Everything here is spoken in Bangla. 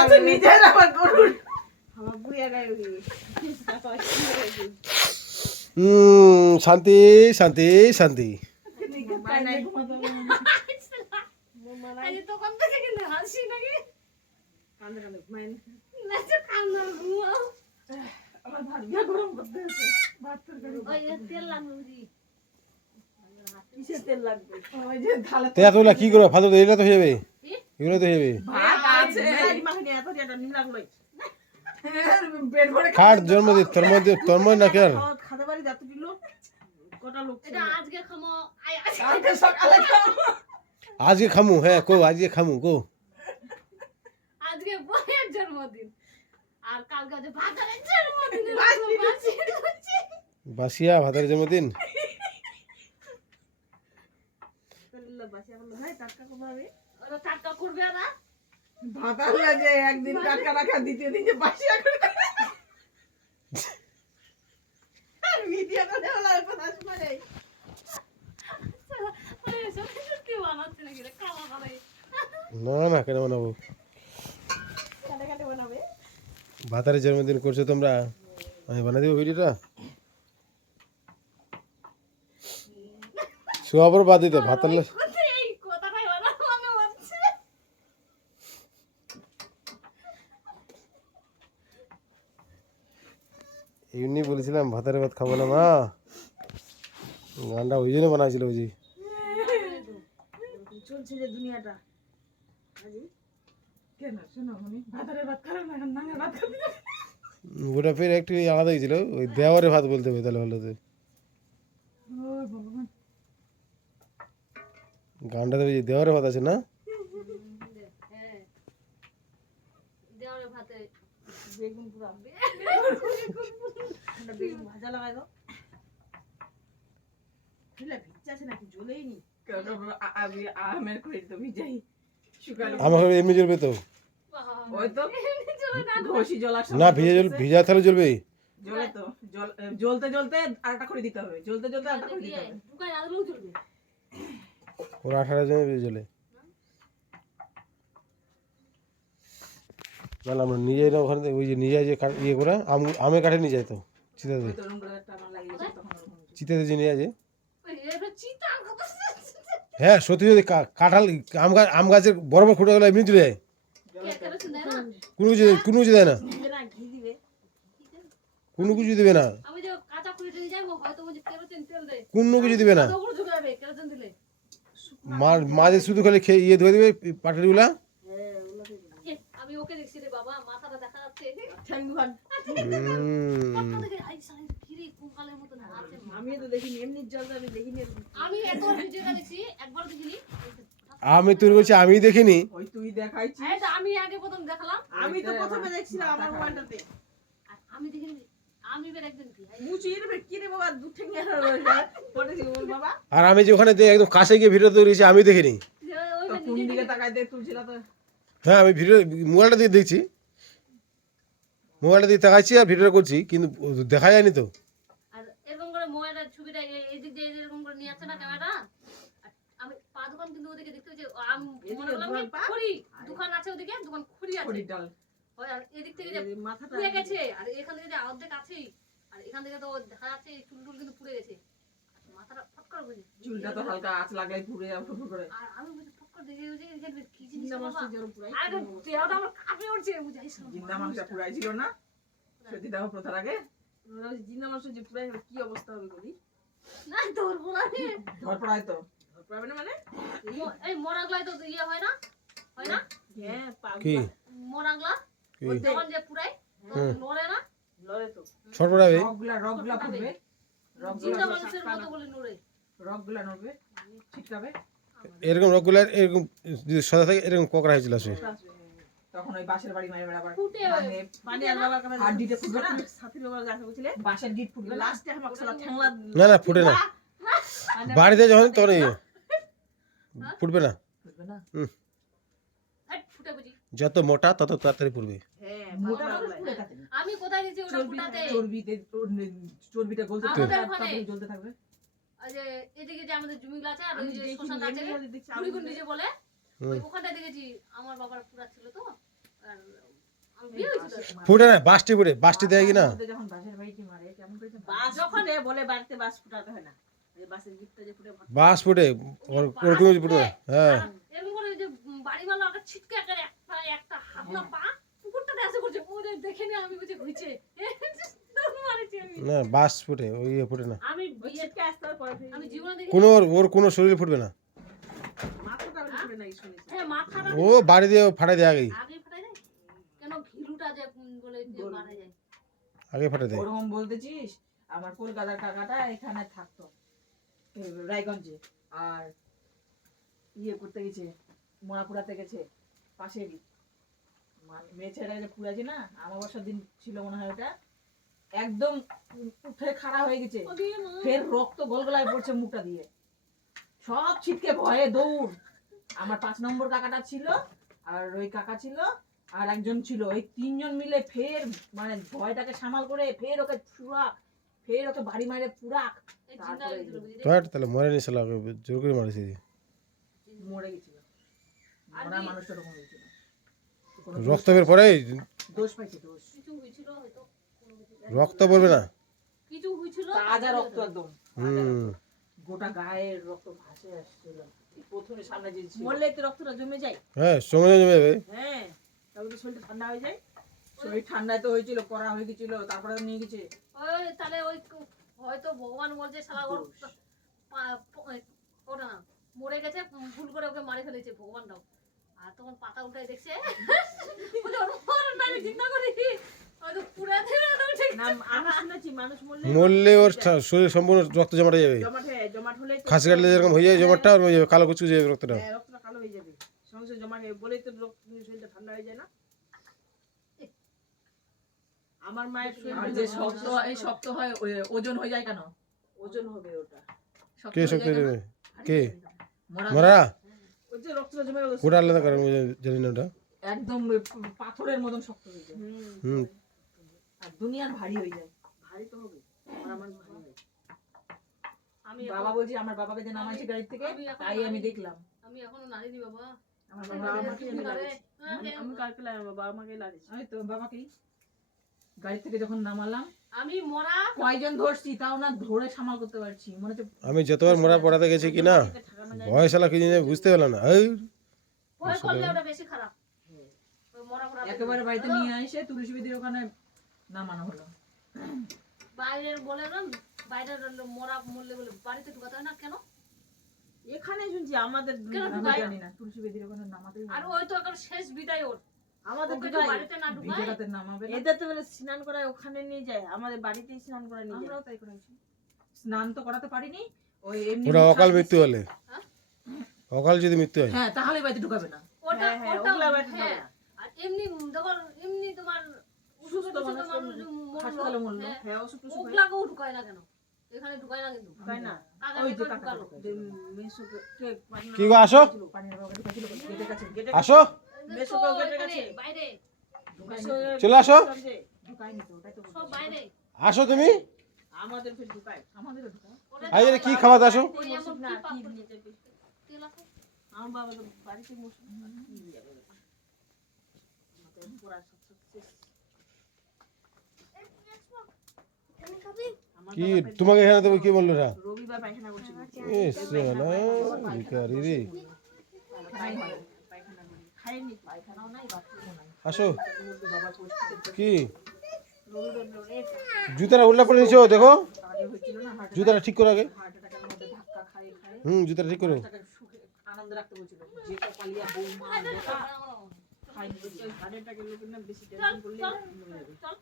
আছে নিজের আবার করুন আমার বুইয়া গায় উড়ি শান্তি শান্তি শান্তি আমার ভাগ্য গরম করতে আছে ভাত তরকারি তেল লাগবে কিসের তেল লাগবে ওই যে ঢালে তেঁতুলা কি করবে ফালতু এগুলো তো হয়ে যাবে এগুলো তো হয়ে যাবে ভাত আছে এই মাখনি এত এটা নি লাগলো পেট ভরে কার জন্মদিন তোর মধ্যে না কেন খাতে বাড়ি যত দিল কটা লোক ছিল এটা আজকে খামো কালকে সকালে খাবো আজকে খামু হ্যাঁ কো আজকে খামু কো আজকে বইয়ের জন্মদিন আর কালকে যে ভাতারের জন্মদিন বাসিয়া ভাতের জন্মদিন বাসিয়া বললো ভাই টাটকা কবে হবে ওরা টাটকা করবে না ভাতা লাগে একদিন টাটকা রাখা দ্বিতীয় দিন যে বাসিয়া করে আর ভিডিও করে হলো কথা শুনে সত্যি বানাচ্ছে নাকি রে কালা কালাই না না কেন বানাবো কাটে কাটে বানাবে ভাতারের জন্মদিন করছো তোমরা আমি বানিয়ে দেবো ভিডিওটা শোয়াবার বাদ দিতে ভাতার এই কথাটাই ওরা মনে হচ্ছে এমনি বলেছিলাম ভাতারের ভাত খাবো না মা গানটা ওই জন্য বানাইছিল বুঝি চলছে যে দুনিয়াটা আজি কেন শোনো উনি ভাতারে ভাত খারাপ না নাঙ্গা ভাত খাবি না ওটা ফের একটু আলাদা হয়েছিল ওই দেওয়ারে ভাত বলতে হবে তাহলে ভালো তো ও ভগবান গানটা তো দেওয়ারে ভাত আছে না হ্যাঁ দেওয়ারে ভাতে বেগুন পুরা আমরা বেগুন ভাজা লাগাই দাও দিলে ভিজছে নাকি জ্বলেই নি আমি আমের করে তো ভিজাই শুকালো আমার ঘরে এমনি জ্বলবে তো ওই তো ঘষি জল আসে না ভিজা তাহলে জ্বলবে জ্বলে তো জ্বলতে জ্বলতে আরেকটা করে দিতে হবে জ্বলতে জ্বলতে আরেকটা করে দিতে হবে ঢুকাই না দিলেও চলবে ওর 18 জনে বেজে জ্বলে না আমরা নিয়ে যাই না ওখানে ওই যে নিয়ে যায় যে ইয়ে করে আমে কাঠে নিয়ে যায় তো চিতাতে তো রুম করে টানা লাগিয়ে দিয়েছে তখন ওরকম চিতাতে যে নিয়ে যায় এটা চিতা কথা হ্যাঁ সত্যি যদি কাঁঠাল আম গাছের বড় বড় খুঁটে গেলে এমনি চলে যায় কেরোসিন দেয় না কোনো কিছু দেয় না দিবে না ঘি দিবে কোনো কিছু দিবে না আমি যে কাঁচা কুড়িটা নিয়ে যাবো হয়তো বলছে কেরোসিন তেল দে কোনো কিছু দিবে না ওগুলো ঢুকাবে কেরোসিন দিলে মাঝে শুধু খালি খেয়ে ইয়ে ধুয়ে দেবে পাটারিগুলা হ্যাঁ ওগুলোকে দিবে আমি ওকে দেখছি রে বাবা মাথাটা দেখা যাচ্ছে ঠ্যাং দুখান ফিরে কুঙ্কালের মতো না আছে আমি তো দেখিনি এমনি জল আমি দেখিনি আমি এতবার ভিডিওটা দেখছি একবার দেখিনি আমি তোর বলছি আমি দেখিনি ওই তুই দেখাইছি এটা আমি আগে প্রথম দেখলাম আমি তো প্রথমে দেখছিলাম আমার মোবাইলটাতে আর আমি দেখিনি আমি বের একদিন কি মুচির কি রে বাবা দু ঠ্যাং পড়েছি ওর বাবা আর আমি যে ওখানে একদম কাছে গিয়ে ভিডিও তৈরি করেছি আমি দেখিনি তো কোন দিকে তাকাই দে তুলছিল তো হ্যাঁ আমি ভিডিও মোবাইলটা দিয়ে দেখছি মোবাইলটা দিয়ে তাকাইছি আর ভিডিওটা করছি কিন্তু দেখা যায়নি তো আর এরকম করে মোবাইলের ছবিটা এই দিক দিয়ে এরকম করে নিয়ে আসছে না ক্যামেরাটা আমি পা দোকান কিন্তু ওদিকে দেখতে যে মনে করলাম খুঁড়ি দোকান আছে ওদিকে দোকান খুঁড়ি আছে পড়ি ডাল ওই আর এদিক থেকে যে মাথাটা পুড়ে গেছে আর এখান থেকে যে অর্ধেক আছেই আর এখান থেকে তো দেখা যাচ্ছে চুল টুল কিন্তু পুড়ে গেছে মাথাটা ফটকর বুঝি চুলটা তো হালকা আঁচ লাগলাই পুড়ে যাবে ফুটফুট করে আর আমি বুঝি ফটকর দেখে বুঝি এখানে কি জিনিস জিন্দা বাবা মাছটা যেরকম পুরাই আর দেহটা আমার কাঁপে উঠছে বুঝি জিন্দা মাছটা পুরাই ছিল না সত্যি দাও প্রথার আগে জিন্দা মাছ যে পুরাই কি অবস্থা হবে বলি না তোর বলা ধর পড়ায় তো ধর পড়াবে না মানে এই মোরাগলাই তো ইয়ে হয় না হ্যাঁ কি মোরাগলা কি যখন যে পুরাই নড়ে না লড়ে তো শর্ট পড়াবে রগগুলা ফুটবে জিন্দা মানুষের মতো বলে নড়ে রগগুলা নড়বে ছিটকাবে এরকম রকগুলার এরকম যদি সাদা থাকে এরকম কোকড়া হয়েছিল আসে তখন ওই বাঁশের বাড়ি মারি বেড়াবার ফুটে পানি আর বাবার কাছে হাড়িটা ফুটবে না সাথীর বাবা যাকে বলছিলে বাঁশের গিট ফুটবে লাস্টে আমাকে সালা ঠ্যাংলা না না ফুটে না বাড়িতে যখন তখন ফুটবে না ফুটবে না ফুটে বুঝি যত মোটা তত তাড়াতাড়ি পড়বে হ্যাঁ মোটা মানুষ ফুটে থাকে না আমি কোথায় গেছি ওটা ফুটাতে চর্বিটা গলতে আমাদের থাকবে ওখানে। তারপরে জ্বলতে থাকবে ওই যে এদিকে যে আমাদের জমিগুলো আছে আর আমি ওই যে দেখিনি, শ্মশান আছে এমনি দেখছি কুড়িগুন্ডি যে বলে হুম। ওই ওখানটা দেখেছি আমার বাবার পুরা ছিল তো আর আমি বিয়ে হয়েছিল ফুটে না, বাসটি ফুটে, বাসটি দেয় কি না? মধ্যে যখন বাসের বাড়িটি মারে কেমন করে যেন বাস যখন বলে বাড়িতে বাস ফুটাতে হয় না, এই বাসের গিফটটা যে ফুটে বাস ফুটে, ওরকম ফুটে না। হ্যাঁ, এরকম করে ওই যে বাড়িওয়ালা একটা ছিটকে একটা একটা হাত না পা পুকুরটাতে আসে করছে ওদের দেখে নিয়ে আমি বুঝে ঘুরছে মারেছি আমি না বাস ফুটে, ওই ইয়ে ফুটে না। আমি ওই বিয়ে ছিটকে আসতে হয় পরে আমি জীবনে দেখি কোনো ওর কোনো শরীর ফুটবে না। মাথাটা ফুটে নাকি শুনেছি। হ্যাঁ মাথাটা ও বাড়ি দিয়ে ফাটাই দেয় আগেই, আগে ফাটাই দেয় কেন ঘিলুটা যে বলে যে মারা যায় আগে ফাটাই দেয়। ওরকম বলতেছিস, আমার কলকাতার কাকাটা এখানে থাকতো এই রায়গঞ্জে, আর ইয়ে করতে গেছে, মোড়া পুরাতে গেছে পাশেরই মেয়ে ছেলেটা যে পুরাছি না, আমাবস্যার দিন ছিল মনে হয় ওটা, একদম উঠে খাড়া হয়ে গেছে, ফের রক্ত গলগলায় পড়ছে মুখটা দিয়ে, সব ছিটকে ভয়ে দৌড়। আমার 5 নম্বর কাকাটা ছিল, আর ওই কাকা ছিল, আর একজন ছিল, এই 3 জন মিলে ফের মানে ভয়টাকে সামাল করে ফের ওকে ছুরাক, ফের ওকে বাড়ি মারে পুরাক, এই জিন্দা হয়ে গেছিল বুঝলি তাহলে মরে নি শালা, ওকে জোর করে মারেছে। মরে গেছিল। মরা মানুষটা ওরকম হয়েছিল, কোনো রক্ত বের পরে, দোষ পাইছে, দোষ। কিছু হয়েছিল হয়তো কোনো কিছু রক্ত পড়বে না। কিছু হয়েছিল তাজা রক্ত একদম, হুম, গোটা গায়ের রক্ত ভাসে আসছিল। এই প্রথমে সামনে যে ছিল, মরলে তো রক্তটা জমে যায়। হ্যাঁ সময় জমে যাবে। হ্যাঁ, তারপরে তো শরীরটা ঠান্ডা হয়ে যায়। শরীর ঠান্ডায় তো হয়েছিল, করা হয়ে গেছিল, তারপরে নিয়ে গেছে। ওই তাহলে ওই হয়তো ভগবান বলছে শালা ওর ওটা না মরে গেছে ভুল করে ওকে মারে ফেলেছে ভগবানটাও, আর তখন পাতা উঠায় দেখছে বলে ওর মর নাই চিন্তা করি হয়তো পুরা থেকে উঠে না, আমি শুনেছি মানুষ মরলে মরলে ওর শরীর সম্পূর্ণ রক্ত জমাট হয়ে যাবে। জমাট হলে তো খাসি কাটলে যেরকম হয়ে যায় জমাটটা, আর ওই কালো কুচকুচে যাবে রক্তটা। হ্যাঁ, রক্তটা কালো হয়ে যাবে। সঙ্গে সঙ্গে জমাট হয়ে বলেই তো শরীরটা ঠান্ডা হয়ে যায় না। আমার মায়ের আর শরীর যে শক্ত এই শক্ত হয়, ওজন হয়ে যায় কেন? ওজন হবে ওটা। শক্ত কে হয়ে শক্তি যায় কেন? দেবে? কে মরা মারা? ওই যে রক্তটা জমে গেল। ওটা আলাদা কারণ জানি না ওটা। একদম পাথরের মতন শক্ত হয়ে যায়, হুম, আর দুনিয়ার ভারী হয়ে যায়। ভারী তো হবে। আমার ভারী হয়। আমি বাবা বলছি, আমার বাবাকে যে নামাইছে গাড়ি থেকে, তাই আমি দেখলাম। আমি এখনো নারিনি বাবা আমার বাবা বাবা আমাকে আমাকে লাগিয়েছে। আমি কালকে লাগলাম, বাবা আমাকে লাগিয়েছে। আমি তো বাবাকেই গাড়ি থেকে যখন নামালাম, আমি মরা কয়জন ধরছি তাও না ধরে সামাল করতে পারছি, মনে হচ্ছে আমি যতবার মরা পড়াতে গেছি কি না, ঠেকানো যায় ভয় শালা কি জিনিস বুঝতে পারলাম না। এই ভয় করলে ওটা বেশি খারাপ ওই মরা পড়া একেবারে বাড়িতে নিয়ে এসে তুলসী বেদির ওখানে নামানো হলো। বাইরের বলে না বাইরের মরা মরলে বলে বাড়িতে ঢুকাতে হয় না কেন এখানে শুনছি আমাদের কেন আমি ঢুকায়? জানি না, তুলসী বেদির ওখানে নামাতেই আর ওই তো এখন শেষ বিদায় ওর আমাদের ওকে তো দুটাই বাড়িতে না ঢুকায় ভিজেরাতে নামাবে না। এদের তো মানে স্নান করায় ওখানে নিয়ে যায়, আমাদের বাড়িতেই স্নান করায় নিয়ে যায়। আমরাও তাই করেছি, স্নান তো করাতে পারিনি, ওই এমনি ওটা অকাল মৃত্যু হলে, হ্যাঁ? অকাল যদি মৃত্যু হয়, হ্যাঁ তাহলে বাড়িতে ঢুকাবে না। ওটা হ্যাঁ, হ্যাঁ, ওটা ওগুলা বাড়িতে হ্যাঁ ঢোকে না। আর এমনি দেখো এমনি তোমার সুস্থ অসুস্থ মানুষ মানুষ হাসপাতালে মরলো। হ্যাঁ, হ্যাঁ, ওষুধ টষুধ হয়। ওগুলাকেও ঢুকায় না কেন এখানে ঢুকায় না কিন্তু তাই না? আগামী ওই যে তো কাকা ঢুকালো ঢুকালো। যে মেসোকে কে পাঠানো কি গো আসো, ছিল, পানির বাবা ঢুকাছিল গেটের কাছে, গেটে আসো, মেসো তো গেটের এখানে কাছে। বাইরে মেসো- চলে আসো, ঢুকায়নি তো, ওটাই তো সব বলছি। বাইরে আসো তুমি। আমাদের ফের ঢুকায়। আমাদেরও ঢুকায়। ওরা আই এর কি খাওয়া আসো। ওই এমন না, কি কি পাপ নিয়ে যাবে? তেল আছে আমার বাবা তো বাড়িতে মশলা নিয়ে যাবে। আমাদের পুরা সব শেষ। আমার কি বাবা ফের তোমাকে এখানে দেবো, কি বললো না? রবিবার পায়খানা করছিল। এ শালা ভিখারি রে। পায়খানা করি। খাইনি। পায়খানাও নাই, বাথরুমও নাই। আসো, বাবার পরিস্থিতি কি রবিবার লোক জুতাটা উল্টা পরে নিছো দেখো, আগে হয়েছিল না, হার্ট জুতাটা ঠিক করো আগে। অ্যাটাকের মধ্যে ধাক্কা খাই খাই জুতাটা ঠিক করো। তাকে সুখে আনন্দে রাখতে বলছিল, যে কপালিয়া বৌমা বেটা খাইনি। হাড়েটাকে লোকের না বেশি টেনশন করলে চল মরে যাবে। চল